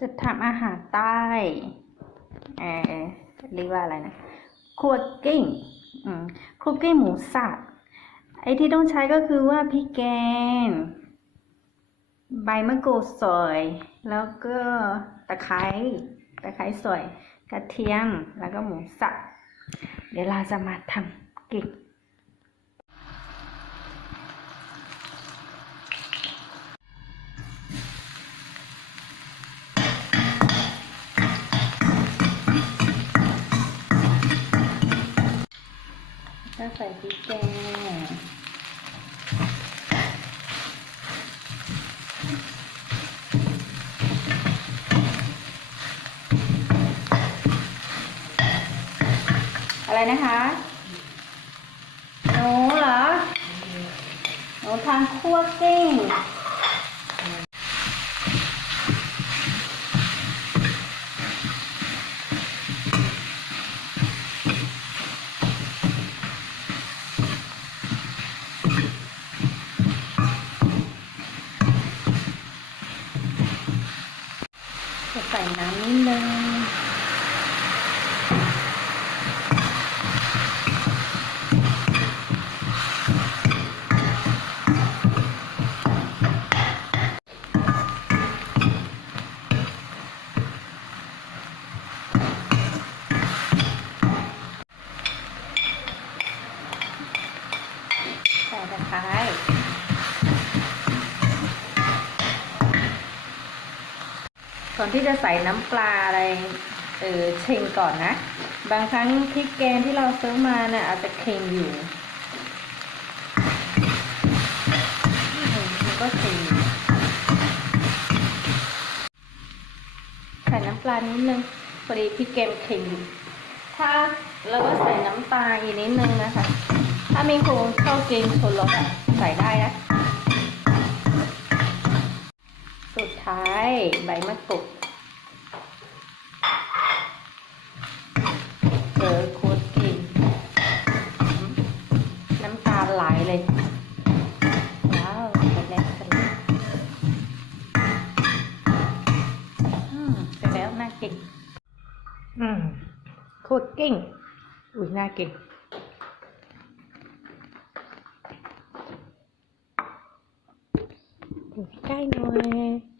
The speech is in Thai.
จะทำอาหารใต้เออเรียกว่าอะไรนะครัวกิ้งครัวกิ้งหมูสับไอ้ที่ต้องใช้ก็คือว่าพริกแกง ใบมะกรูดสอย แล้วก็ตะไคร้ตะไคร้สอย กระเทียมแล้วก็หมูสับเดี๋ยวเราจะมาทำกิ๊ ถ้าใส่พริกแกงอะไรนะคะหนูเหรอหนูทานคั่วกิ้ง ใส่น้ำนิดนึงใส่ตะไคร้ ก่อนที่จะใส่น้ำปลาอะไรเออเชงก่อนนะ บางครั้งพริกแกงที่เราซื้อมาเนี่ยอาจจะเค็มอยู่มมันก็เค็มใส่น้ำปลานิดนึงพอดีพริกแกงเค็มอยู่ถ้าเราก็ใส่น้ำตาลอีกนิดนึงนะคะ ถ้ามีคนชอบกินชูรสอะใส่ได้นะ สุดท้ายใบมะกรูด แล้วน่าเก่ง อืมโคตรเก่ง อุ้ยน่าเก่ง ใกล้หน่อย